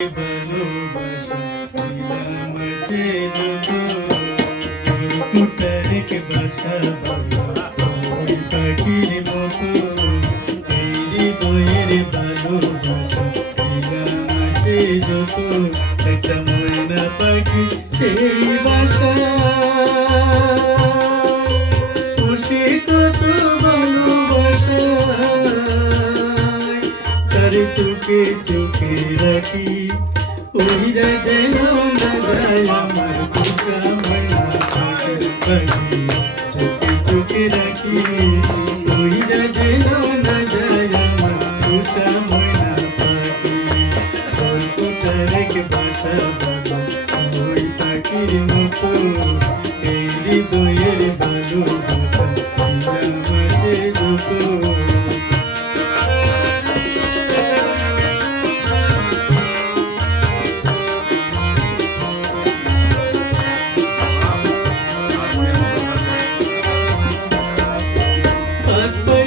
ভালোবাসা দিলাম যে যত কুটারেক বাসা বাবা ওই পাখির মতো এই হৃদয়ের ভালোবাসা দিলাম যে যত একটা ময়না পাখি সেই বাসা খুশি কত ভালোবাসা তার চোখে চোখে রাখি ওইরা যেন না যায় আমার বুঝা ময়না পাখির পাখি চোখে চোখে রাখি ওইরা যেন না যায় আমার বুঝা ময়না পাখি তোর কোটারেক বাসা বাবা ওই পাখির মতো এই হৃদয়ের ভালোবাসা দিলাম যে যত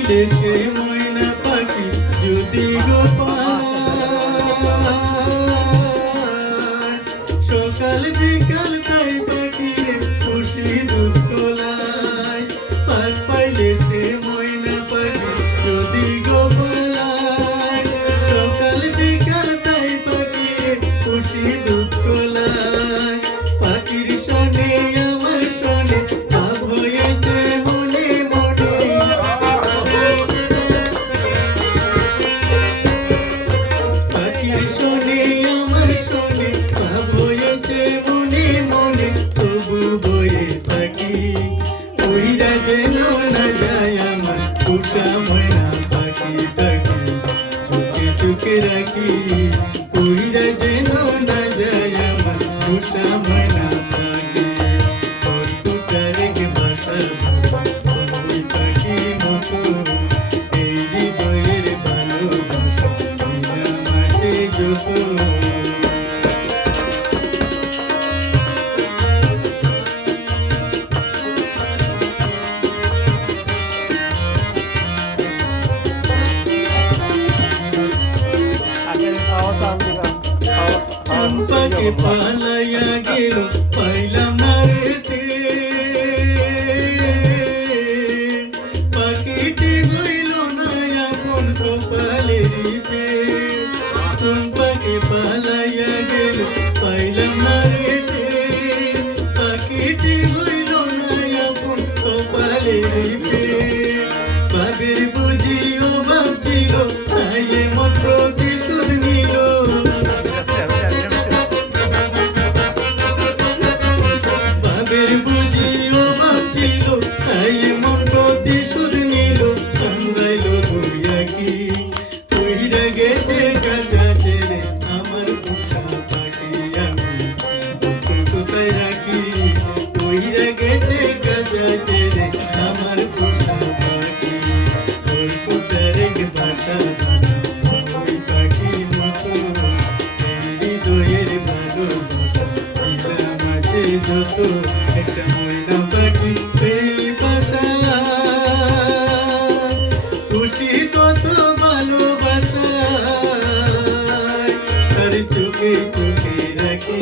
দেশে ময়না পাখি যদি গোপাল সকাল বিকাল তাই পাখির খুশি দুধ তোলায় পাক পাইলে সে ময়না পাখি যদি গোপাল সকাল বিকাল তাই পাখির খুশি দুধ তোলায় পাখির শোনে আমার শোনে ভাব হয়েছে মনে মনে পাখির শোনে আমার শোনে ভাব হয়েছে মনে মনে তবু বয়ে থাকি ওইরা যেন না যায় আমার পোষা ময়না পাখি পাখি চোখে চোখে রাখি ওইরা যেন না যায় আমার পোষা ময়না পাখি তোর কোটারেক বাসা বাবা ওই পাখির মতো এই হৃদয়ের ভালোবাসা দিলাম যে যত চম্পাকে পালাইয়া গেল পাইলাম না রে পাখিটি হইল না আপন কপালের চম্পাকে পালাইয়া গেল পাইলাম না রে পাখিটি হইল না আপন কপালের বাবের বুঝি ও ভাবছিল তাই এমন প্রতিশোধ নিল বাবের বুঝি ও ভাবছিল তাই এমন প্রতিশোধ নিল কান্দাইল দুইয়াকি কইরা গেছে কাজা ছেড়ে আমার পোষা পাখি আমি দুঃখ কোথায় রাখি কইরা গেছে কাজা ছেড়ে আমার পোষা পাখি তোর কোটারেক বাসা ওই পাখির মতো এই হৃদয়ের ভালোবাসা দিলাম যে যত একটা ময়না পাখি এই বাসা খুশি কত ভালোবাসা তার চোখে চোখে রাখি